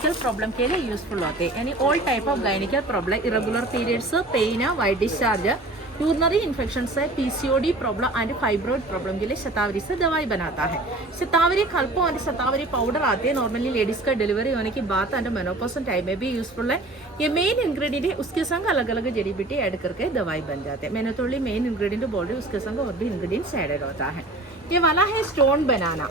Problem के लिए useful होते हैं, यानी all type of gynaecal problem, irregular periods, pain, white discharge, urinary infection से PCOD problem and fibroid problem के लिए शतावरी से दवाई बनाता है। शतावरी खल्पों और शतावरी पाउडर आते हैं नॉर्मली लेडीज का डिलीवरी होने की बात एंड मेनोपॉज टाइम में भी यूजफुल है। ये मेन इंग्रेडिएंट है, उसके संग अलग अलग जड़ी बूटी ऐड करके दवाई बन जाते हैं। मैंने थोड़ी मेन इंग्रेडिएंट बोल रही हूँ, उसके संग और भी इंग्रेडिएंट्स एडेड होता है। ये वाला है स्टोन बनाना,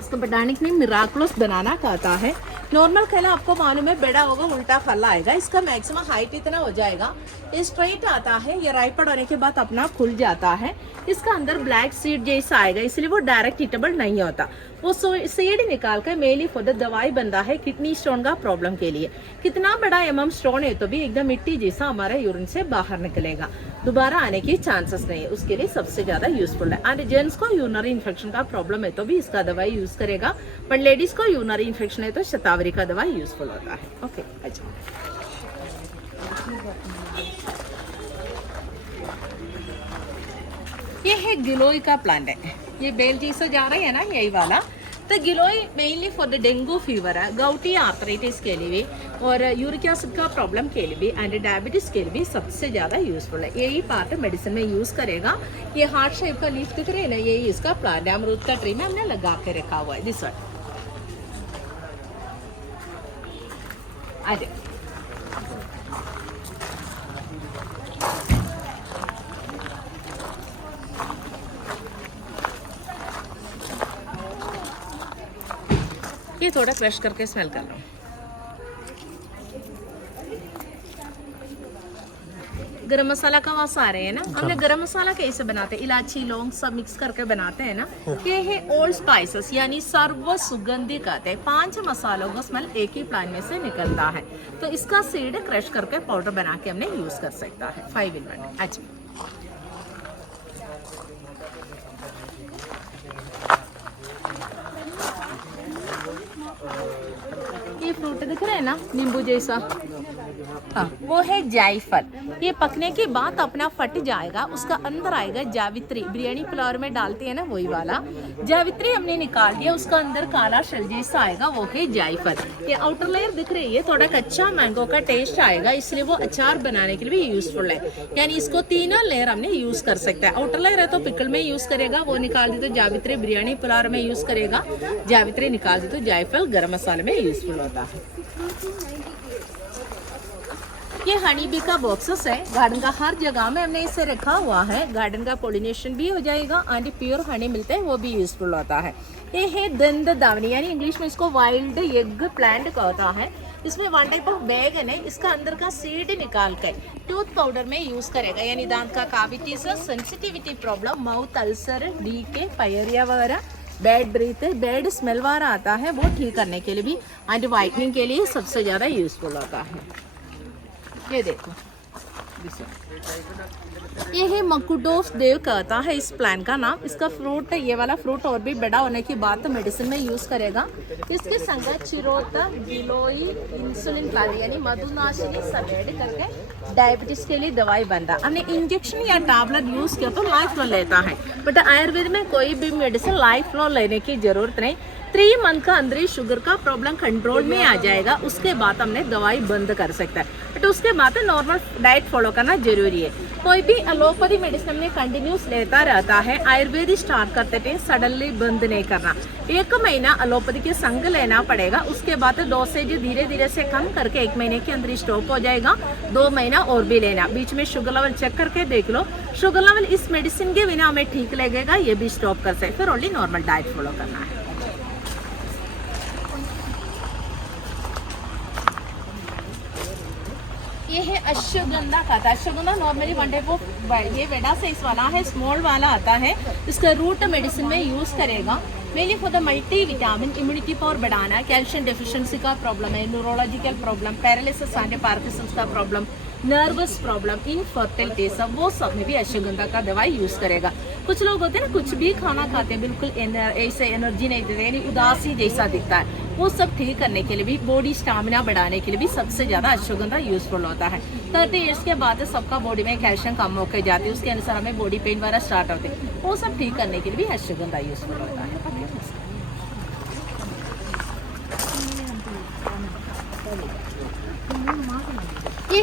इसका बोटैनिक नेम मिराकुलस बनाना कहता है। नॉर्मल कहला आपको मालूम है बेड़ा होगा उल्टा फल आएगा, इसका मैक्सिमम हाइट इतना हो जाएगा, ये स्ट्रेट आता है, ये राइपड होने के बाद अपना खुल जाता है। इसका अंदर ब्लैक सीड जैसा आएगा, इसलिए वो डायरेक्ट ईटेबल नहीं होता। वो सीड निकाल कर मेनली फॉर द दवाई बनता है किडनी स्टोन का प्रॉब्लम के लिए। कितना बड़ा स्टोन है तो भी एकदम मिट्टी जैसा हमारा यूरिन से बाहर निकलेगा, दोबारा आने की चांसेस नहीं है, उसके लिए सबसे ज्यादा यूजफुल है। एंड जेंट्स को यूरिनरी इन्फेक्शन का प्रॉब्लम है तो भी इसका दवाई यूज करेगा, पर लेडीज को यूरिनरी इन्फेक्शन है तो शतावरी का दवाई यूजफुल होता है। ओके, अच्छा ये है गिलोय का प्लांट है, ये बेल जैसा जा रहा है ना यही वाला। तो giloy mainly for the dengue fever है, गाउटी आर्थराइटिस के लिए भी और यूरिक एसिड का प्रॉब्लम के लिए भी एंड डायबिटीज के लिए भी सबसे ज्यादा यूजफुल है। यही पार्ट मेडिसिन में यूज करेगा। ये हार्ट शेप का लीफ दिख रहे हैं ना, यही इसका प्लांट है, अमरूद का ट्री में हमने लगा के रखा हुआ है। दिस वन अरे ये थोड़ा क्रश करके स्मेल कर रहा हूँ। गरम मसाला का वास आ रहे हैं ना, हमने गरम मसाला कैसे बनाते हैं, इलायची लौंग सब मिक्स करके बनाते हैं ना। ये है ओल्ड स्पाइसेस यानी सर्व सुगंधी कहते हैं। 5 मसालों का स्मेल एक ही प्लांट में से निकलता है, तो इसका सीड क्रश करके पाउडर बना के हमने यूज कर सकता है। 5 in 1। अच्छा ये फ्रूट दिख रहा है ना नींबू जैसा, हाँ वो है जायफल। ये पकने के बाद अपना फट जाएगा, उसका अंदर आएगा जावित्री, बिरयानी पुलाव में डालते हैं ना वही वाला जावित्री हमने निकाल दिया, उसका अंदर काला शल जैसा आएगा, वो है जायफल। ये आउटर लेयर दिख रही है, थोड़ा कच्चा मैंगो का टेस्ट आएगा, इसलिए वो अचार बनाने के लिए भी यूजफुल है। यानी इसको तीनों लेयर हमने यूज कर सकता है। आउटर लेयर है तो पिकल में यूज करेगा, वो निकाल दी तो जावित्री बिरयानी पुलाव में यूज करेगा, जावित्री निकाल दी तो जायफल गरम मसाले में यूजफुल होता है। ये हनी बी का बॉक्सेस है, गार्डन का हर जगह में हमने इसे रखा हुआ है, गार्डन का पोलिनेशन भी हो जाएगा एंड प्योर हनी मिलते हैं वो भी यूजफुल होता है। ये है दंद दावनी, यानी इंग्लिश में इसको वाइल्ड एग प्लांट कहता है। इसमें 1 टाइप ऑफ बैग है ना, इसका अंदर का सीड निकाल कर टूथ पाउडर में यूज करेगा, यानी दांत का cavities, sensitivity problem, mouth ulcer, decay, pyorrhoea वगैरह, बैड ब्रीथ, बैड स्मेल वाला आता है, वो ठीक करने के लिए भी एंड वाइटनिंग के लिए सबसे ज़्यादा यूजफुल होता है। ये देखो ये है मकुडोफ देव कहता है इस प्लांट का नाम। इसका फ्रूट ये वाला फ्रूट और भी बड़ा होने की बात तो मेडिसिन में यूज करेगा। इसके संग चिरोता, गिलोई, इंसुलिन प्लांट यानी मधुनाशिनी सब ऐड करके डायबिटीज के लिए दवाई बनता है। हमने इंजेक्शन या टैबलेट यूज किया तो लाइफ लॉन्ग लेता है, बट आयुर्वेद में कोई भी मेडिसिन लाइफ लॉन्ग लेने की जरूरत नहीं। 3 मंथ का अंदर ही शुगर का प्रॉब्लम कंट्रोल में आ जाएगा, उसके बाद हमने दवाई बंद कर सकता है, बट उसके बाद नॉर्मल डाइट फॉलो करना जरूरी है। कोई भी एलोपैथी मेडिसिन में कंटिन्यूस लेता रहता है, आयुर्वेदिक स्टार्ट करते थे सडनली बंद नहीं करना। 1 महीना एलोपैथी के संग लेना पड़ेगा, उसके बाद डोसेज धीरे धीरे से कम करके 1 महीने के अंदर स्टॉप हो जाएगा। 2 महीना और भी लेना, बीच में शुगर लेवल चेक करके देख लो, शुगर लेवल इस मेडिसिन के बिना हमें ठीक लगेगा, ये भी स्टॉप कर सकते, फिर ओनली नॉर्मल डाइट फॉलो करना है। ये है अश्वगंधा का था। अश्वगंधा नॉर्मली 1 टाइप ऑफ ये वेडा साइज वाला है, स्मॉल वाला आता है। इसका रूट मेडिसिन में यूज करेगा, mainly for the multi vitamin, immunity power बढ़ाना, कैल्शियम डेफिशिएंसी का प्रॉब्लम है, neurological problem, paralysis and Parkinson's का प्रॉब्लम, नर्वस प्रॉब्लम, इनफर्टिलिटी, सब वो सब में भी अश्वगंधा का दवाई यूज करेगा। कुछ लोग होते हैं ना कुछ भी खाना खाते हैं बिल्कुल ऐसे एनर्जी नहीं देते, यानी उदासी जैसा दिखता है, वो सब ठीक करने के लिए भी, बॉडी स्टामिना बढ़ाने के लिए भी सबसे ज्यादा अश्वगंधा यूजफुल होता है। 30 ईयर्स के बाद सबका बॉडी में कैल्शियम कम होकर जाती है, उसके अनुसार हमें बॉडी पेन वगैरह स्टार्ट होते हैं, वो सब ठीक करने के लिए भी अश्वगंधा यूजफुल होता है।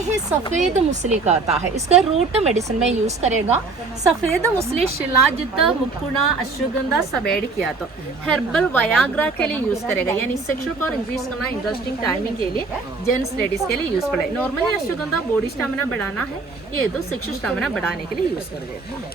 है सफ़ेद मुसली का आता है, इसका रूट मेडिसिन में यूज़ करेगा। सफ़ेद मुसली शिलाजित, मुकुना, अश्वगंधा सब ऐड किया तो हर्बल वयाग्रा के लिए यूज़ करेगा, यानी सेक्सुअल पावर इंक्रीज करना, इंटरेस्टिंग टाइमिंग के लिए जेंट्स लेडीज़ के लिए यूज़फुल है। नॉर्मली अश्वगंधा बॉडी स्टेमिना बढ़ाना है, ये तो सेक्सुअल स्टेमिना बढ़ाने के लिए यूज़ कर देते हैं।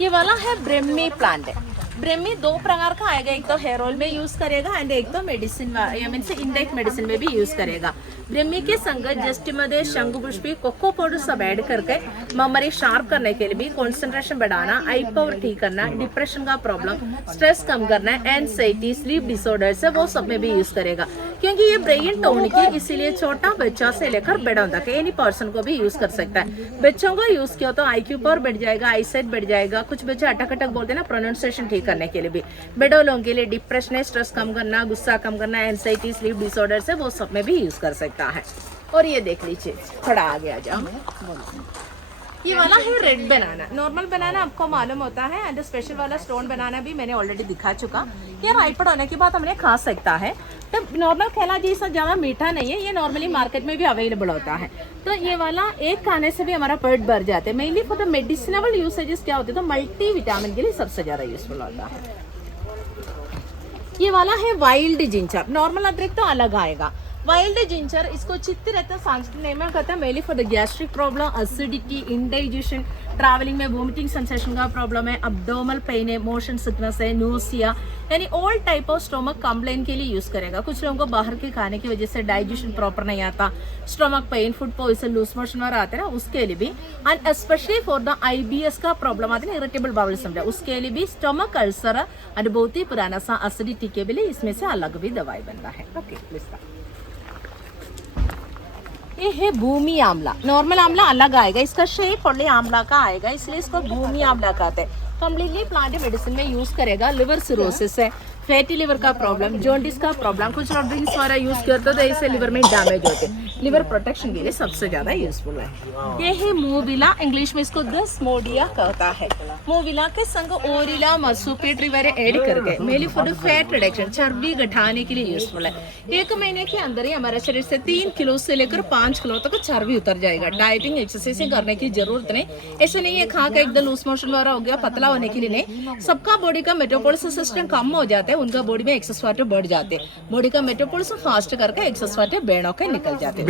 ये वाला है ब्रह्मी प्लांट है। ब्रह्मी दो प्रकार का आएगा, एक तो हेयर ऑयल में यूज करेगा एंड एक तो मेडिसिन मीन्स इंडेक्ट मेडिसिन में भी यूज करेगा। ब्रह्मी के संग जस्ट मध्ये शंकुपुष्पी, कोको पाउडर सब ऐड करके मेमोरी शार्प करने के लिए भी, कंसंट्रेशन बढ़ाना, आई पावर ठीक करना, डिप्रेशन का प्रॉब्लम, स्ट्रेस कम करना, एंजाइटी, स्लीप डिसऑर्डर्स है वो सब में भी यूज करेगा। क्योंकि ये ब्रेन टोनिक है, इसीलिए छोटा बच्चा से लेकर बड़ा तक एनी पर्सन को भी यूज कर सकता है। बच्चों को यूज किया तो IQ पावर बढ़ जाएगा, आई साइट बढ़ जाएगा। कुछ बच्चे अटक अटक बोलते हैं ना, प्रोनाउंसिएशन ठीक करने के लिए भी। बड़े लोगों के लिए डिप्रेशन है, स्ट्रेस कम करना, गुस्सा कम करना, एंजाइटी, स्लीप डिसऑर्डर से वो सब में भी यूज कर सकता है। और ये देख लीजिए, थोड़ा आगे आ जाओ। ये वाला है रेड बनाना। नॉर्मल बनाना आपको मालूम होता है एंड स्पेशल वाला स्टोन बनाना भी मैंने ऑलरेडी दिखा चुका। ये राइपड होने के बाद हमने खा सकता है। तो नॉर्मल केला जैसा ज़्यादा मीठा नहीं है, ये नॉर्मली मार्केट में भी अवेलेबल होता है। तो ये वाला एक खाने से भी हमारा पेट भर जाते हैं। Mainly for the medicinal usages क्या होते हैं, तो मल्टी विटामिन के लिए सबसे ज़्यादा यूजफुल होता है। ये वाला है वाइल्ड जिंजर। नॉर्मल अदरक तो अलग आएगा। वाइल्ड जिंजर इसको चित्त रहता है, सांस्कृतिक नेम कहता है mainly for the gastric problem, acidity, indigestion, travelling में वोमिटिंग सेंसेशन का प्रॉब्लम है, अब्डोमल पेन है, मोशन सिकनेस है, नोसिया, यानी all type of stomach complain के लिए यूज करेगा। कुछ लोगों को बाहर के खाने की वजह से डाइजेशन प्रॉपर नहीं आता, stomach pain, food poison, loose motion वगैरह आते हैं ना, उसके लिए भी। And specially for the IBS का प्रॉब्लम आते हैं, इरिटेबल बाउल सिंड्रोम, उसके लिए भी स्टोमक अल्सर और बहुत ही पुराना सा एसिडिटी के लिए इसमें से अलग भी दवाई बनता है। ओके, ये है भूमि आंवला। नॉर्मल आंवला अलग आएगा, इसका शेप ओनली आंवला का आएगा, इसलिए इसको भूमि आंवला कहते हैं। कम्प्लीटली प्लांट मेडिसिन में यूज करेगा। लिवर सिरोसिस है, फैटी लिवर का प्रॉब्लम, जॉन्डिस का प्रॉब्लम, कुछ लोग ड्रिंक्स वगैरह यूज करते तो इससे लिवर में डैमेज होते हैं। लिवर प्रोटेक्शन के लिए सबसे ज्यादा यूजफुल है। ये है मूविला, इंग्लिश में इसको दसमोडिया कहता है। मूविला के संग ओरिला, मसूपेट्री वगैरह ऐड करके mainly for the fat reduction, चर्बी घटाने के लिए यूजफुल है। 1 महीने के अंदर ही हमारे शरीर से 3 किलो से लेकर 5 किलो तक चर्बी उतर जाएगा। डाइटिंग एक्सरसाइज करने की जरूरत नहीं। ऐसे नहीं है खा के एकदम लूज मोशन वगैरह हो गया, पतला होने के लिए नहीं। सबका बॉडी का मेटाबॉलिज्म सिस्टम कम हो जाता है, उनका बॉडी में एक्सेस वाटर बढ़ जाते हैं। बॉडी का मेटाबॉलिज्म फास्ट करके एक्सेस वाटर बर्न होकर निकल जाते हैं।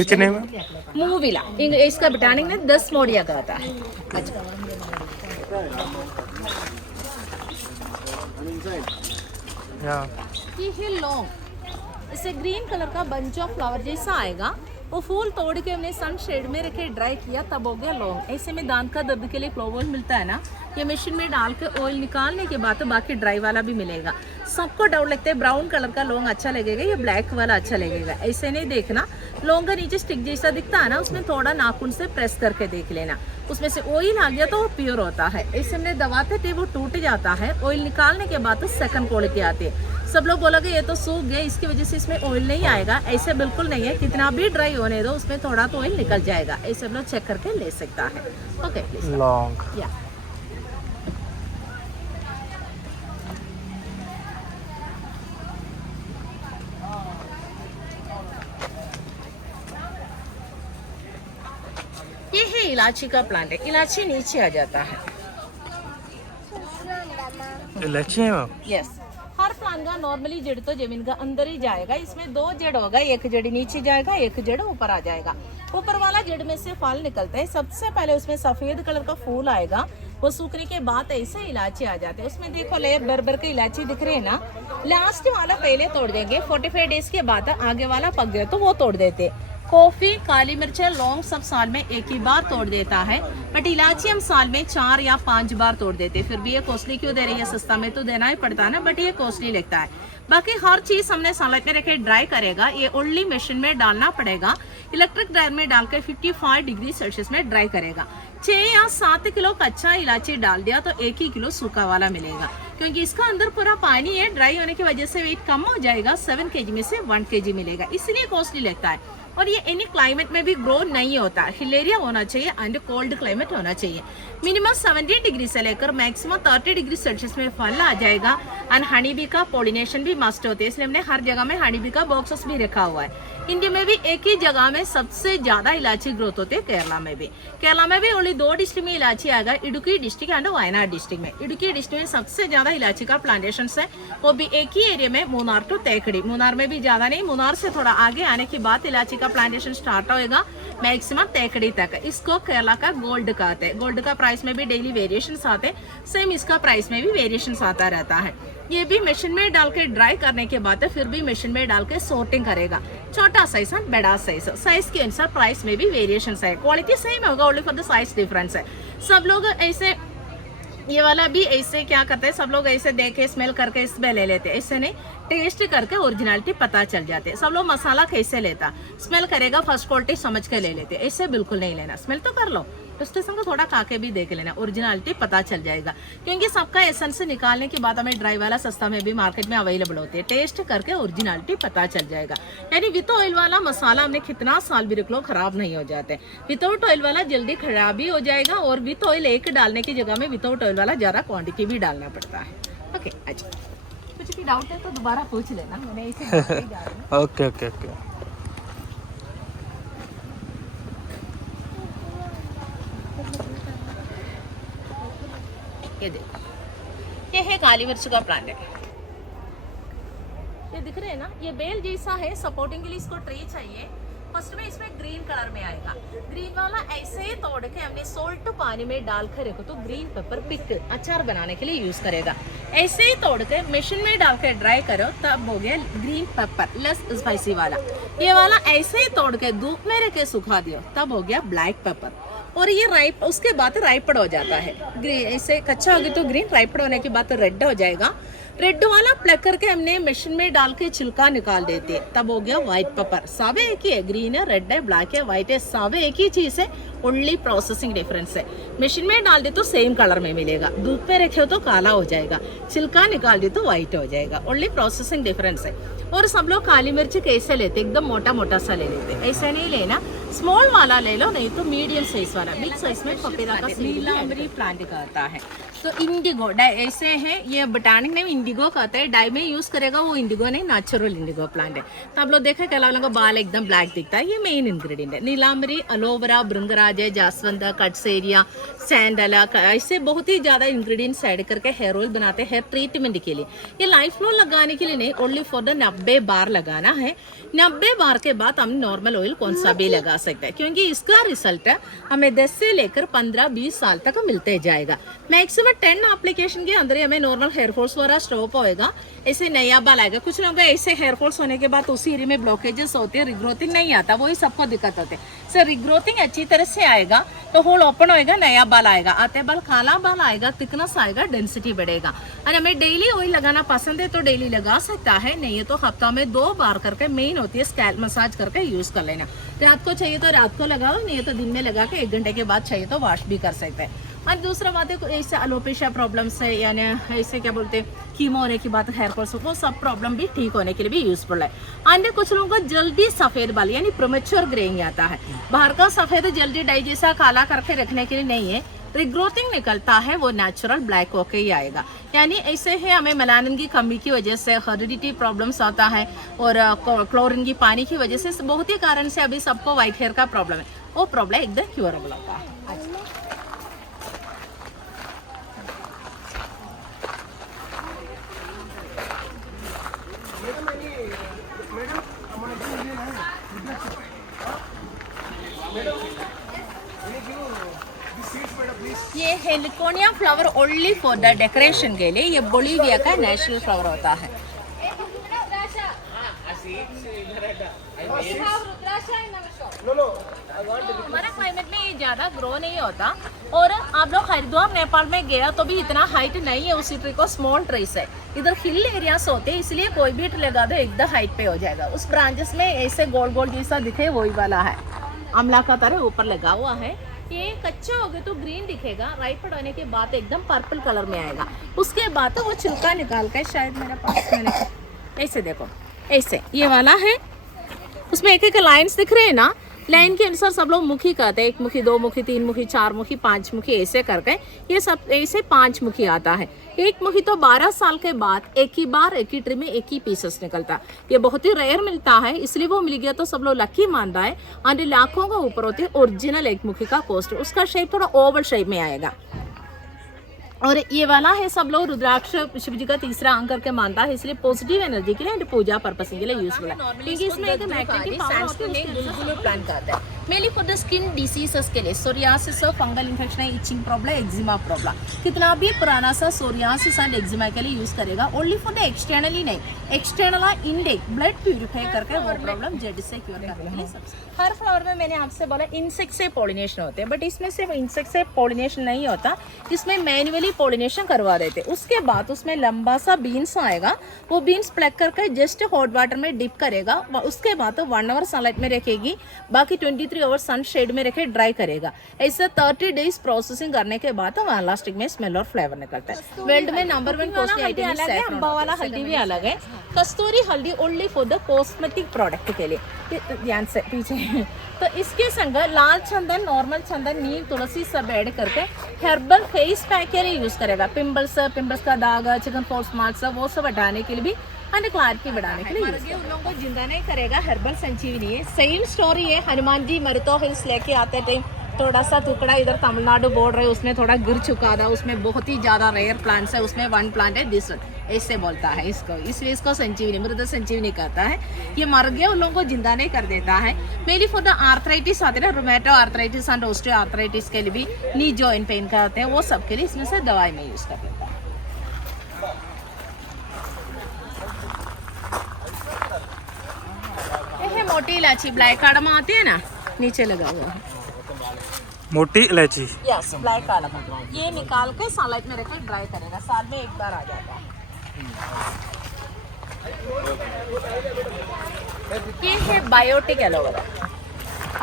मूविला इसका बोटानिक ने दसमोडिया कहता है। अच्छा, ये है लौंग, इसे ग्रीन कलर का बंच ऑफ फ्लावर जैसा आएगा। वो फूल तोड़ के हमने सन शेड में रखे, ड्राई किया, तब हो गया लौंग। ऐसे में दांत का दर्द के लिए क्लोव ऑयल मिलता है ना, ये मशीन में डाल के ऑयल निकालने के बाद तो बाकी ड्राई वाला भी मिलेगा। सबको डाउट लगता है ब्राउन कलर का लौंग अच्छा लगेगा या ब्लैक वाला अच्छा लगेगा, ऐसे नहीं देखना। लौंग का नीचे स्टिक जैसा दिखता है ना, उसमें थोड़ा नाखून से प्रेस करके देख लेना, उसमें से ऑयल आ गया तो वो प्योर होता है। ऐसे हमने दबाते थे वो टूट जाता है। ऑयल निकालने के बाद तो सेकंड क्वालिटी आती है। सब लोग बोलोगे ये तो सूख गया, इसकी वजह से इसमें ऑयल नहीं आएगा, ऐसे बिल्कुल नहीं है। कितना भी ड्राई होने दो, उसमें थोड़ा तो ऑयल निकल जाएगा। ऐसे हम लोग चेक करके ले सकता है। ओके, लौंग या ये है इलायची का प्लांट है। इलायची नीचे आ जाता है। इलायची है मैम? यस, हर प्लांट का नॉर्मली जड़ तो जमीन का अंदर ही जाएगा। इसमें 2 जड़ होगा, एक जड़ नीचे जाएगा, एक जड़ ऊपर आ जाएगा। ऊपर वाला जड़ में से फल निकलता है। सबसे पहले उसमें सफेद कलर का फूल आएगा, वो सूखने के बाद ऐसे इलायची आ जाते हैं। उसमें देखो लेयर भर के इलायची दिख रहे हैं ना। लास्ट वाला पहले तोड़ देंगे, 45 डेज के बाद आगे वाला पक गया तो वो तोड़ देते। कॉफी, काली मिर्च, लौंग सब साल में एक ही बार तोड़ देता है, बट इलायची हम साल में 4 या 5 बार तोड़ देते। फिर भी ये कॉस्टली क्यों दे रही है? सस्ता में तो देना ही पड़ता है ना, बट ये कॉस्टली लगता है। बाकी हर चीज हमने सलाद में रखे ड्राई करेगा। ये ओनली मशीन में डालना पड़ेगा, इलेक्ट्रिक ड्रायर में डालकर 55 डिग्री सेल्सियस में ड्राई करेगा। 6 या 7 किलो कच्चा इलायची डाल दिया तो 1 ही किलो सूखा वाला मिलेगा, क्योंकि इसका अंदर पूरा पानी है। ड्राई होने की वजह से वेट कम हो जाएगा, 7 kg में से 1 kg मिलेगा, इसलिए कॉस्टली लगता है। और ये एनी क्लाइमेट में भी ग्रो नहीं होता। हिल एरिया होना चाहिए एंड कोल्ड क्लाइमेट होना चाहिए। मिनिमम 17 डिग्री से लेकर मैक्सिमम 30 डिग्री सेल्सियस में फल आ जाएगा एंड हनी बी का पॉलिनेशन भी मस्ट होती है, इसलिए हमने हर जगह में हनी बी का बॉक्सेस भी रखा हुआ है। इंडिया में भी एक ही जगह में सबसे ज्यादा इलायची ग्रोथ होती है, केरला में भी। केरला में भी ओनली 2 डिस्ट्रिक्ट में इलायची आएगा, Idukki district and Wayanad district में। इडुक्की डिस्ट्रिक्ट में सबसे ज्यादा इलायची का प्लांटेशन है, वो भी एक ही एरिया में, मुनार टू तेकड़ी। मुनार में भी ज्यादा नहीं, मुनार से थोड़ा आगे आने के बाद इलायची का प्लांटेशन स्टार्ट होएगा मैक्सिमम तेकड़ी तक। इसको केरला का गोल्ड कहते हैं। गोल्ड का प्राइस में भी डेली वेरिएशन आते हैं, सेम इसका प्राइस में भी वेरिएशन आता रहता है। ये भी मशीन में डाल के ड्राई करने के बाद फिर भी मशीन में डाल के सोर्टिंग करेगा, छोटा साइज और बड़ा साइज के अनुसार प्राइस में भी वेरिएशन है। क्वालिटी सेम होगा, only for the size difference है। सब लोग ऐसे ये वाला भी ऐसे क्या करते हैं, सब लोग ऐसे देखे स्मेल करके इसमें ले लेते हैं, ऐसे नहीं, टेस्ट करके ओरिजिनलिटी पता चल जाते हैं। सब लोग मसाला कैसे लेता, स्मेल करेगा फर्स्ट क्वालिटी समझ के ले लेते हैं, ऐसे बिल्कुल नहीं लेना। स्मेल तो कर लो, स्टेशन को थोड़ा खा के भी देख लेना, ओरिजिनलिटी पता चल जाएगा। क्योंकि सबका एसेंस निकालने के बाद हमें ड्राई वाला सस्ता में भी मार्केट में अवेलेबल होती है, टेस्ट करके ओरिजिनलिटी पता चल जाएगा। यानी विथ ऑयल वाला मसाला हमने कितना साल भी रख लो खराब नहीं हो जाते, विदाउट ऑयल वाला जल्दी खराब भी हो जाएगा। और विथ ऑयल एक डालने की जगह में विदाउट ऑयल वाला ज्यादा क्वांटिटी भी डालना पड़ता है। ओके, अच्छा कुछ भी डाउट है तो दोबारा पूछ लेना, मैंने इसे ओके ओके ओके। ये देखो, ये है काली मिर्च का प्लांट है, ये दिख रहे हैं ना, ये बेल जैसा है। सपोर्टिंग के लिए इसको ट्री चाहिए। फर्स्ट में इसमें ग्रीन कलर में आएगा, ग्रीन वाला ऐसे ही तोड़ के हमने सोल्ट पानी में डाल कर रखो तो ग्रीन पेपर पिक अचार बनाने के लिए यूज करेगा। ऐसे ही तोड़ के मशीन में डाल के ड्राई करो तब हो गया ग्रीन पेपर लेस स्पाइसी वाला। ये वाला ऐसे ही तोड़ के धूप में रख के सुखा दियो तब हो गया ब्लैक पेपर। और ये राइप उसके बाद राइपड हो जाता है, ग्रीन ऐसे कच्चा हो गया तो ग्रीन, राइपड होने के बाद तो रेड हो जाएगा। रेड वाला प्लग करके हमने मशीन में डाल के छिलका निकाल देते हैं तब हो गया व्हाइट पेपर। सावे एक ही है, ग्रीन है, रेड है, ब्लैक है, व्हाइट है, सावे एक ही चीज है, ओनली प्रोसेसिंग डिफरेंस है। मशीन में डाल दे तो सेम कलर में मिलेगा, धूप पे रखे हो तो काला हो जाएगा, छिलका निकाल दे तो व्हाइट हो जाएगा, ओनली प्रोसेसिंग डिफरेंस है। और सब लोग काली मिर्च कैसे लेते, एकदम मोटा मोटा सा ले लेते, ऐसा नहीं लेना, स्मॉल वाला ले लो, नहीं तो मीडियम साइज वाला। बिग साइज में पपीता का नीलांबरी प्लांट कहता है। तो इंडिगो डाई ऐसे है, ये बोटानिक नेम इंडिगो कहते हैं, डाई में यूज करेगा वो इंडिगो नहीं, नेचुरल इंडिगो प्लांट है। तो आप लोग देखा क्या वालों का बाल एकदम ब्लैक दिखता है, ये मेन इंग्रेडिएंट है। नीलांबरी, अलोवेरा, भृंगराज, जासवंत, कटसेरिया, सैंडल, ऐसे बहुत ही ज्यादा इंग्रेडिएंट्स ऐड करके हेयर ऑयल बनाते हैं हेयर ट्रीटमेंट के लिए। ये लाइफ लॉन्ग लगाने के लिए नहीं, ओनली फॉर द 90 बार लगाना है। 90 बार के बाद हम नॉर्मल ऑयल कौन सा भी लगा सकते हैं, क्योंकि इसका रिजल्ट हमें 10 से लेकर 15-20 साल तक मिलते जाएगा। मैक्सिमम 10 एप्लीकेशन के अंदर ही हमें नॉर्मल हेयर फॉल्स वाला स्टॉप होएगा, ऐसे नया बाल आएगा। कुछ लोगों को ऐसे हेयर फॉल्स होने के बाद उसी एरिया में ब्लॉकेजेस होते हैं, रिग्रोथिंग नहीं आता, वही सबको दिक्कत होते हैं। सर रिग्रोथिंग अच्छी तरह से आएगा तो होल ओपन होएगा, नया बाल आएगा, आते बाल काला बाल आएगा, थिकनेस आएगा, डेंसिटी बढ़ेगा। और हमें डेली ऑयल लगाना पसंद है तो डेली लगा सकता है, नहीं है तो हफ्ता में 2 बार करके, मेन होती है स्कैल्प मसाज करके यूज कर लेना। रात को चाहिए तो रात को लगाओ, नहीं है तो दिन में लगा के 1 घंटे के बाद चाहिए तो वॉश भी कर सकते हैं। और दूसरा बात है ऐसे अलोपेशिया प्रॉब्लम्स है, यानी ऐसे क्या बोलते हैं कीमो होने की बात, हेयर फॉल्स, वो सब प्रॉब्लम भी ठीक होने के लिए भी यूजफुल है। अन्य कुछ लोगों को जल्दी सफेद बाल यानी प्रीमेच्योर ग्रेइंग आता है, बाहर का सफेद जल्दी डाई जैसा काला करके रखने के लिए नहीं है, रिग्रोथिंग निकलता है वो नेचुरल ब्लैक होके ही आएगा। यानी ऐसे है हमें मेलानिन की कमी की वजह से हेरिडिटी प्रॉब्लम्स आता है और क्लोरीन की पानी की वजह से बहुत ही कारण से अभी सबको व्हाइट हेयर का प्रॉब्लम है, वो प्रॉब्लम एकदम क्योरेबल होता है। ये heliconia flower only for the decoration के लिए, ये बोलीविया का नेशनल फ्लावर होता है। हमारा क्लाइमेट में ये ज्यादा ग्रो नहीं होता, और आप लोग हरिद्वार नेपाल में गया तो भी इतना हाइट नहीं है, उसी ट्री को स्मॉल ट्रीज है, इधर हिल एरियास होते हैं, इसलिए कोई भी ट्री लगा दो एकदम हाइट पे हो जाएगा। उस ब्रांचेस में ऐसे गोल गोल जैसा दिखे वही वाला है, अमला का तरह ऊपर लगा हुआ है। ये कच्चा हो गया तो ग्रीन दिखेगा, राइपड होने के बाद एकदम पर्पल कलर में आएगा, उसके बाद तो वो छिलका निकाल के, शायद मेरे पास मैंने ऐसे देखो, ऐसे ये वाला है, उसमें एक एक लाइन्स दिख रहे हैं ना, लाइन के अनुसार सब लोग मुखी कहते हैं, एक मुखी, दो मुखी, तीन मुखी, चार मुखी, पांच मुखी, ऐसे करके ये सब ऐसे पांच मुखी आता है। एक मुखी तो 12 साल के बाद एक ही बार एक ही ट्री में एक ही पीसेस निकलता है। ये बहुत ही रेयर मिलता है, इसलिए वो मिल गया तो सब लोग लकी मानता है। और लाखों का ऊपर होती है ओरिजिनल एक मुखी का कॉस्ट। उसका शेप थोड़ा ओवल शेप में आएगा। और ये वाला है सब लोग रुद्राक्ष शिव जी का तीसरा अंग करके मानता है, इसलिए पॉजिटिव एनर्जी के लिए एंड पूजा पर्पस के लिए यूजफुल है। क्योंकि इसमें एक मैग्नेटिक पावर होती है, बुलबुल प्लांट कहते हैं। Mainly for the skin diseases के लिए, psoriasis, fungal infection, itching problem, eczema problem, कितना भी पुराना सा सोरियासिस एंड एक्जिमा के लिए यूज करेगा। ओनली फॉर द एक्सटर्नली नहीं, एक्सटर्नल इनटेक ब्लड प्यूरिफाई करके वो प्रॉब्लम जेड से क्योर करने के लिए सबसे। हर फ्लावर में मैंने आपसे बोला इंसेक्ट से पॉलिनेशन होते हैं, बट इसमें सिर्फ इंसेक्ट से पॉलिनेशन नहीं होता, इसमें मैन्युअली पॉलिनेशन करवा देते। उसके बाद उसमें लंबा सा बीन्स आएगा, वो बीन्स प्लग करके जस्ट हॉट वाटर में डिप करेगा। उसके बाद तो 1 आवर सनलाइट में रखेगी, बाकी 23 आवर सन शेड में रखे ड्राई करेगा। ऐसे 30 डेज प्रोसेसिंग करने के बाद तो लास्टिक में स्मेल और फ्लेवर निकलता है। वर्ल्ड में नंबर 1 कॉस्टली आइटम अलग है, अम्बा वाला हल्दी भी अलग है। कस्तूरी हल्दी only for the cosmetic product के लिए, ध्यान से पीछे। तो इसके संग लाल चंदन, नॉर्मल चंदन, नीम, तुलसी सब ऐड करके हर्बल फेस पैक के लिए यूज करेगा। पिंपल्स का दाग, चिकन पॉक्स मार्क्स, वो सब हटाने के लिए भी एंड क्लैरिटी बढ़ाने के लिए उन लोगों को जिंदा नहीं करेगा। हर्बल संजीवनी है, सेम स्टोरी है। हनुमान जी मरुतो हिल्स लेके आते टाइम थोड़ा सा टुकड़ा इधर तमिलनाडु बॉर्डर है, उसमें थोड़ा गिर चुका था, उसमें बहुत ही ज्यादा रेयर प्लांट्स है, उसमें 1 प्लांट है दिस, ऐसे बोलता है इसको, इसलिए इसको संजीवनी, मृत संजीवनी कहता है। ये मर गए उन लोगों को जिंदा नहीं कर देता है। मेनली फॉर द आर्थराइटिस आते हैं, रोमेटो आर्थराइटिस एंड ऑस्टियो आर्थराइटिस के लिए भी, नी जॉइंट पेन कहते हैं, वो सब के लिए इसमें से दवाई में यूज कर लेता है। ये है मोटी इलायची, ब्लैक कार्डमम आती है ना, नीचे लगा हुआ है मोटी इलायची। Yes, black cardamom. ये निकाल के सनलाइट में रखकर ड्राई करेगा, साल में एक बार आ जाता है। ये है बायोटिक एलोवेरा।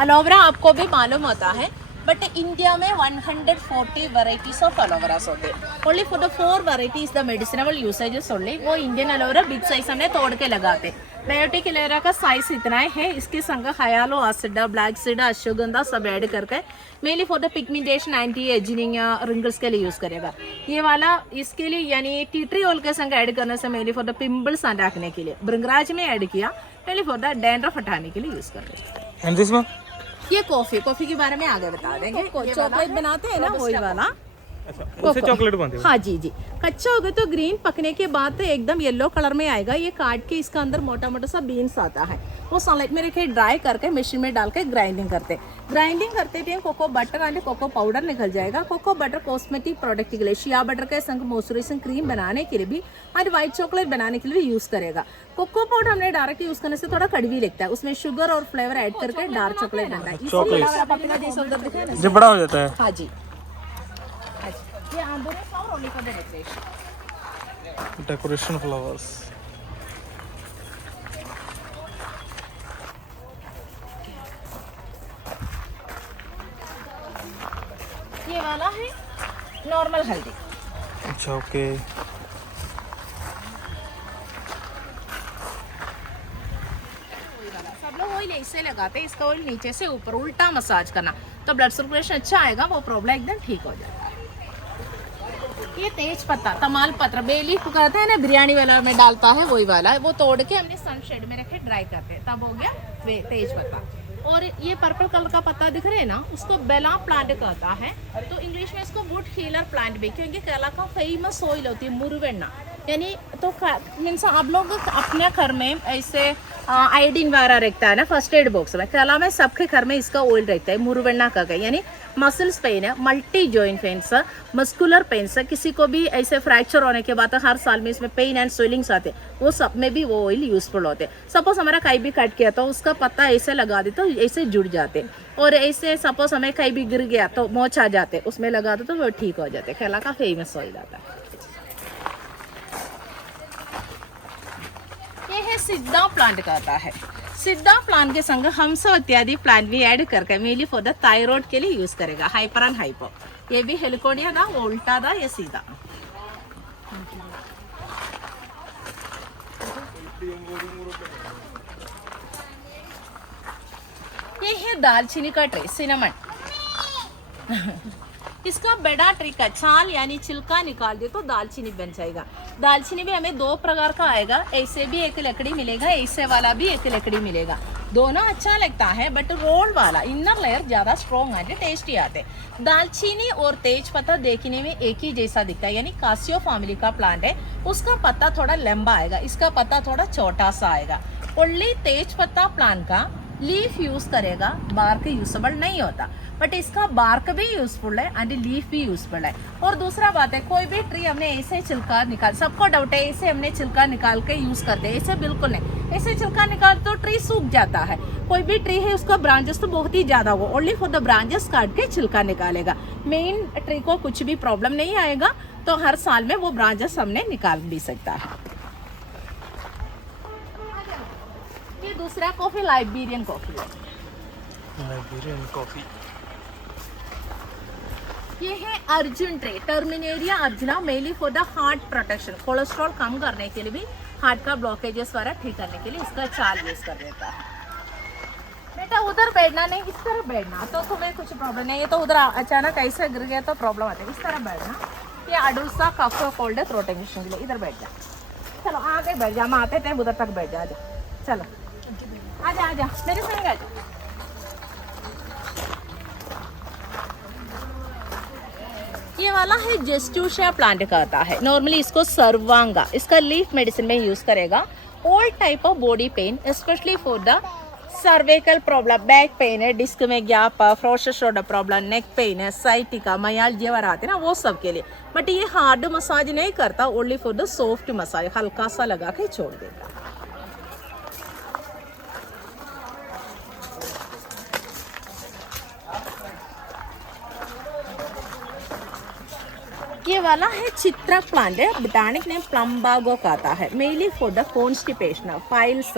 एलोवेरा आपको भी मालूम होता है, बट इंडिया में 140 वैरायटीज ऑफ एलोवेरास होते हैं। Only for the 4 varieties the medicinal usages only, वो इंडियन एलोवेरा बिग साइज हमने तोड़ के लगाते। बायोटिक एलोवेरा का साइज इतना है, इसके संग हायालो एसिड, ब्लैक सीड, अश्वगंधा सब ऐड करके mainly for the pigmentation, anti ageing, wrinkles के लिए यूज करेगा। ये वाला इसके लिए यानी टी ट्री ऑयल के संग ऐड करने से मेनली फॉर द पिंपल्स हटाने के लिए, भृंगराज में ऐड किया, मेनली फॉर द डैंड्रफ हटाने के लिए यूज कर रहे हैं। एंड दिस वन, ये कॉफी के बारे में आगे बता देंगे। चॉकलेट बनाते हैं ना, वही वाला। अच्छा, उससे चॉकलेट बनती है। हाँ जी जी, कच्चा होगा तो ग्रीन, पकने के बाद तो एकदम येलो कलर में आएगा। ये काट के इसका अंदर मोटा मोटा सा बीन्स आता है, वो सनलाइट में रखे ड्राई करके मशीन में डाल के ग्राइंडिंग करते time cocoa butter and cocoa powder निकल जाएगा। कोको बटर कॉस्मेटिक प्रोडक्ट के लिए, शिया बटर के संग मॉइस्चराइजिंग क्रीम बनाने के लिए भी और व्हाइट चॉकलेट बनाने के लिए भी यूज करेगा। कोको पाउडर हमने डायरेक्ट यूज करने से थोड़ा कड़वी लगता है, उसमें शुगर और फ्लेवर ऐड करके डार्क चॉकलेट बनता है। जब बड़ा हो जाता है। हाँ जी, ये आंदोलन flower only for the decoration flowers. ये वाला है नॉर्मल हल्दी। अच्छा, ओके। सब लोग ऑयल ऐसे लगाते हैं, इसका ऑयल नीचे से ऊपर उल्टा मसाज करना तो ब्लड सर्कुलेशन अच्छा आएगा, वो प्रॉब्लम एकदम ठीक हो जाएगा। ये तेज पत्ता, तमाल पत्र, बेलीफ कहते हैं ना, बिरयानी वाला में डालता है, वही वाला है। वो तोड़ के हमने सनशेड में रखे ड्राई करते हैं, तब हो गया तेज पत्ता। और ये पर्पल कलर का पत्ता दिख रहे हैं ना, उसको बेला प्लांट कहता है, तो इंग्लिश में इसको वुड हीलर प्लांट भी, क्योंकि केरला का फेमस ऑयल होती है मुरुवेन्ना, यानी तो मीन्स आप लोग अपने घर में ऐसे आयोडीन वगैरह रखता है ना फर्स्ट एड बॉक्स में, केरला में सबके घर में इसका ऑयल रहता है मुरुवेन्ना का, यानी मसल्स पेन है, multi joint pains, muscular pains, किसी को भी ऐसे फ्रैक्चर होने के बाद हर साल में इसमें पेन एंड स्वेलिंग्स आते हैं, वो सब में भी वो ऑयल यूजफुल होते हैं। सपोज हमारा कहीं भी कट किया तो उसका पत्ता ऐसे लगा दे तो ऐसे जुड़ जाते, और ऐसे सपोज हमें कहीं भी गिर गया तो मोच आ जाते, उसमें लगा दो तो वो ठीक हो जाते। केरला का फेमस ऑयल आता है। ये है सिद्धा प्लांट कहता है। सिद्धा प्लांट के संग हंस इत्यादि प्लांट भी ऐड करके मेनली फॉर द थायराइड के लिए यूज करेगा, हाइपर एंड हाइपो। ये भी हेलिकोनिया था, वो उल्टा था, ये सीधा। ये है दालचीनी का ट्रे, सिनेमन। इसका बड़ा ट्रिक है, छाल यानी छिलका निकाल दे तो दालचीनी बन जाएगा। दालचीनी भी हमें दो प्रकार का आएगा, ऐसे भी एक लकड़ी मिलेगा, ऐसे वाला भी एक लकड़ी मिलेगा। दोनों अच्छा लगता है, बट रोल वाला इनर लेयर ज्यादा स्ट्रॉन्ग आते, टेस्टी आते। दालचीनी और तेज पत्ता देखने में एक ही जैसा दिखता है, यानी कासियो फैमिली का प्लांट है। उसका पत्ता थोड़ा लंबा आएगा, इसका पत्ता थोड़ा छोटा सा आएगा। ओनली तेज पत्ता प्लांट का लीफ यूज करेगा, बार्क यूजेबल नहीं होता, बट इसका बार्क भी यूजफुल है एंड लीफ भी यूजफुल है। और दूसरा बात है, कोई भी ट्री हमने ऐसे छिलका निकाल, सबको डाउट है ऐसे हमने छिलका निकाल के यूज करते हैं, ऐसे बिल्कुल नहीं। ऐसे छिलका निकाल तो ट्री सूख जाता है। कोई भी ट्री है उसका ब्रांचेस तो बहुत ही ज्यादा होगा, ओनली फॉर द ब्रांचेस काट के छिलका निकालेगा। मेन ट्री को कुछ भी प्रॉब्लम नहीं आएगा, तो हर साल में वो ब्रांचेस हमने निकाल भी सकता है। ये दूसरा कॉफी लाइबेरियन कॉफी है। Liberian coffee. ये है arjun tree, Terminalia arjuna, mainly for the heart protection. Cholesterol कम करने के लिए भी, हार्ट का ब्लॉकेजेस वगैरह ठीक करने के लिए इसका चाल यूज कर देता है। बेटा उधर बैठना नहीं, इस तरफ बैठना तो तुम्हें कुछ प्रॉब्लम नहीं है। तो उधर अचानक ऐसे गिर गया तो प्रॉब्लम आती है, इस तरफ बैठना। ये अडुल्सा कफ कोल्ड थ्रोट इन्फेक्शन के लिए इधर बैठ जा। चलो आगे बैठ जा, हम आते टाइम उधर तक बैठ जा। चलो आजा आजा, मेरे संग आजा। ये वाला है जेस्टूशिया प्लांट कहता है, नॉर्मली इसको सर्वांगा, इसका लीफ मेडिसिन में यूज करेगा। All type of body pain, specially for the cervical problem, back pain है, डिस्क में gap, frozen shoulder problem, neck pain है, साइटिका, मयालजिया वगैरह आते हैं ना, वो सब के लिए। बट ये हार्ड मसाज नहीं करता, only for the soft massage, हल्का सा लगा के छोड़ देता। ये वाला है चित्रा प्लांट है, बोटानिक नेम प्लम्बागो कहता है, mainly for the constipation, piles,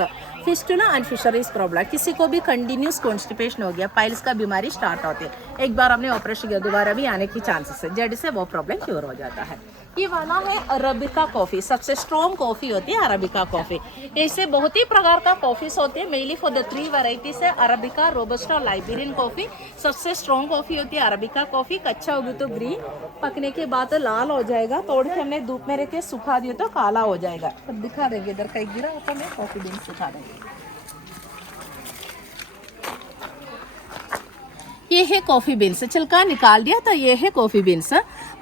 fistula and fisheries problem. किसी को भी कंटिन्यूस कॉन्स्टिपेशन हो गया, पाइल्स का बीमारी स्टार्ट होती है, एक बार हमने ऑपरेशन किया दोबारा भी आने की चांसेस है, जड़ से वो प्रॉब्लम क्योर हो जाता है। ये वाला है अरबिका कॉफी, सबसे स्ट्रॉन्ग कॉफी होती है अरबिका कॉफी। ऐसे बहुत ही प्रकार का कॉफीज होते हैं, मेनली फॉर द 3 वैरायटीज है, अरबिका, रोबस्टा और लाइबेरियन कॉफी। सबसे स्ट्रॉन्ग कॉफी होती है अरबिका कॉफी। कच्चा होगी तो ग्रीन, पकने के बाद तो लाल हो जाएगा, तोड़ के हमने धूप में रख के सुखा दिया तो काला हो जाएगा। तो दिखा देंगे, इधर कहीं गिरा होता मैं कॉफी बीन सुखा देंगे। ये है कॉफी बीन्स, छिलका निकाल दिया तो ये है कॉफी बीन्स।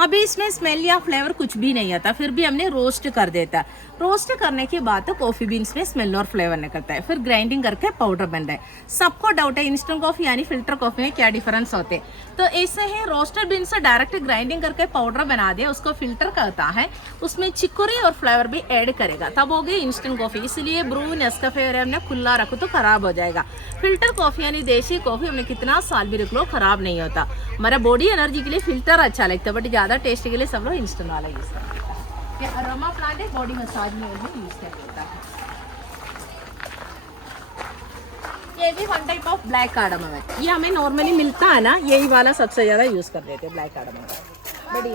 अभी इसमें स्मेल या फ्लेवर कुछ भी नहीं आता, फिर भी हमने रोस्ट कर देता। रोस्ट करने के बाद तो कॉफी बीन्स में स्मेल और फ्लेवर निकलता है, फिर ग्राइंडिंग करके पाउडर बनता है। सबको डाउट है इंस्टेंट कॉफी यानी फिल्टर कॉफी में क्या डिफरेंस होते हैं, तो ऐसे है रोस्टेड बीन्स से डायरेक्ट ग्राइंडिंग करके पाउडर बना दिया, उसको फिल्टर करता है, उसमें चिकोरी और फ्लेवर भी ऐड करेगा, तब हो गई इंस्टेंट कॉफी। इसलिए ब्रू, नेस्कैफे हमने खुला रखो तो खराब हो जाएगा। फिल्टर कॉफी यानी देसी कॉफी हमने कितना साल भी रख लो खराब नहीं होता। हमारा बॉडी एनर्जी के लिए फिल्टर अच्छा लगता है, बट ज्यादा टेस्ट के लिए सब लोग इंस्टेंट वाला यूज करते हैं। ये अरोमा प्लांट है, बॉडी मसाज में भी यूज करता है। ये भी one type of black cardamom है, ये हमें नॉर्मली मिलता है ना, यही वाला सबसे ज्यादा यूज कर देते हैं ब्लैक कार्डमम। बड़ी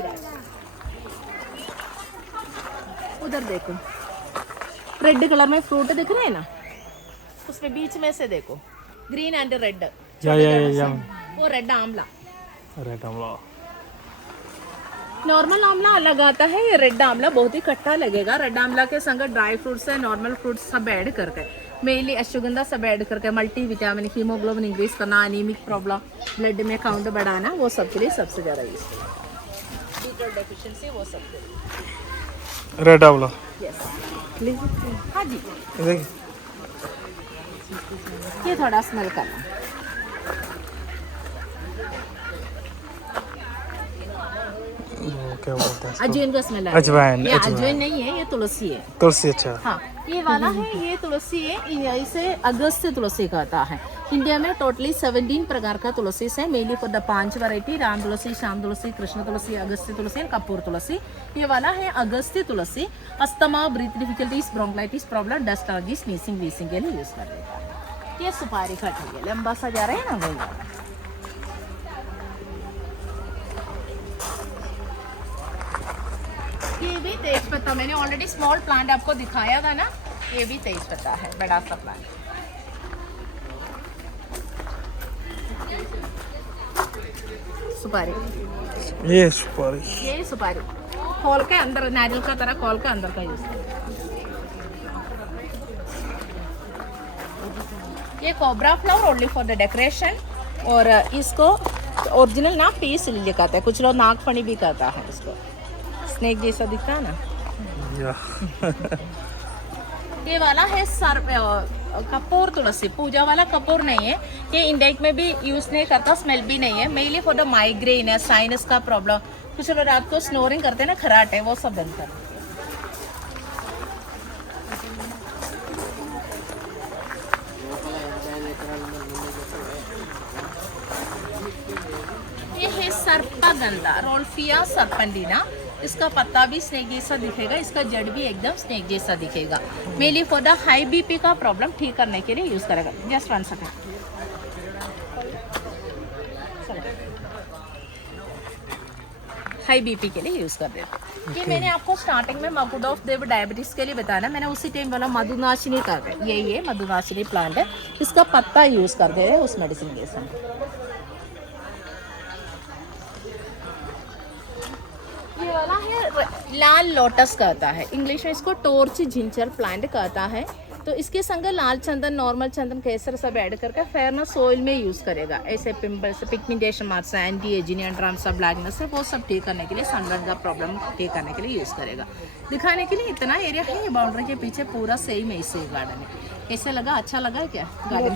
उधर देखो रेड कलर में फ्रूट दिख रहे हैं ना, उसमें बीच में से देखो ग्रीन एंड रेड, या वो रेड आंवला। रेड आंवला, नॉर्मल आंवला अलग आता है, ये रेड आंवला बहुत ही खट्टा लगेगा। रेड आंवला के संग ड्राई फ्रूट्स है, नॉर्मल फ्रूट्स सब ऐड करके, मेनली अश्वगंधा सब ऐड करके, मल्टी विटामिन, हीमोग्लोबिन इंक्रीज करना, एनीमिक प्रॉब्लम, ब्लड में काउंट बढ़ाना, वो सब के लिए सबसे ज़्यादा यूज है। B12 डेफिशिएंसी वो सब के लिए। रेड आंवला, यस लीजिए। हाँ जी, देखिए ये थोड़ा स्मेल करना। क्या बोलते हैं, अजवाइन का स्मेल है। अजवाइन, ये अजवाइन नहीं है, ये तुलसी है। तुलसी, अच्छा। हाँ, ये वाला है, ये तुलसी है, इसे अगस्त तुलसी कहता है। इंडिया में टोटली 17 प्रकार का तुलसी है, mainly for the 5 variety, Ram tulsi, Shyam tulsi, Krishna tulsi, Agastya tulsi, कपूर तुलसी। ये वाला है Agastya tulsi, asthma, breath difficulties, bronchitis problem, dust allergy, sneezing, wheezing के लिए यूज कर देता है। ये सुपारी का ट्री है, लंबा सा जा रहा है ना, वही ये भी तेज पत्ता, मैंने ऑलरेडी स्मॉल प्लांट आपको दिखाया था ना, ये भी तेज पत्ता है, बड़ा सा प्लांट। सुपारी, ये सुपारी। ये सुपारी खोल के अंदर नारियल का तरह खोल के अंदर का यूज करें। ये cobra flower only for the decoration, और इसको ओरिजिनल ना पीस लिली कहते हैं, कुछ लोग नागफनी भी कहता है इसको, स्नेक जैसा दिखता है ना। या ये वाला है सर कपूर तुलसी, पूजा वाला कपूर नहीं है, ये इंडेक में भी यूज नहीं करता, स्मेल भी नहीं है, मेनली फॉर द माइग्रेन है, साइनस का प्रॉब्लम, कुछ लोग रात को स्नोरिंग करते हैं ना, खराट है, वो सब बंद कर। ये है सर्पगंधा, रोल्फिया सर्पेंटिना, इसका पत्ता भी स्नेक जैसा दिखेगा, इसका जड़ भी एकदम स्नेक जैसा दिखेगा, mainly for the high BP का प्रॉब्लम ठीक करने के लिए यूज करेगा। जस्ट 1 सेकंड, हाई बीपी के लिए यूज कर देते। ये मैंने आपको स्टार्टिंग में मकुड ऑफ देव डायबिटीज के लिए बताया ना, मैंने उसी टाइम बोला मधुनाशिनी का है, ये मधुनाशिनी प्लांट है, इसका पत्ता यूज कर दे रहे उस मेडिसिन के साथ। ये वाला है लाल लोटस कहता है, इंग्लिश में इसको टॉर्च जिंजर प्लांट कहता है, तो इसके संग लाल चंदन, नॉर्मल चंदन, केसर सब ऐड करके फेयरनेस ऑयल में यूज करेगा, ऐसे pimples, pigmentation marks, anti ageing, एंड्राम्स, ब्लैकनेस है, वो सब ठीक करने के लिए, सनबर्न का प्रॉब्लम ठीक करने के लिए यूज करेगा। दिखाने के लिए इतना एरिया है, ये बाउंड्री के पीछे पूरा सेम ऐसे गार्डन है। कैसे लगा, अच्छा लगा क्या गार्डन?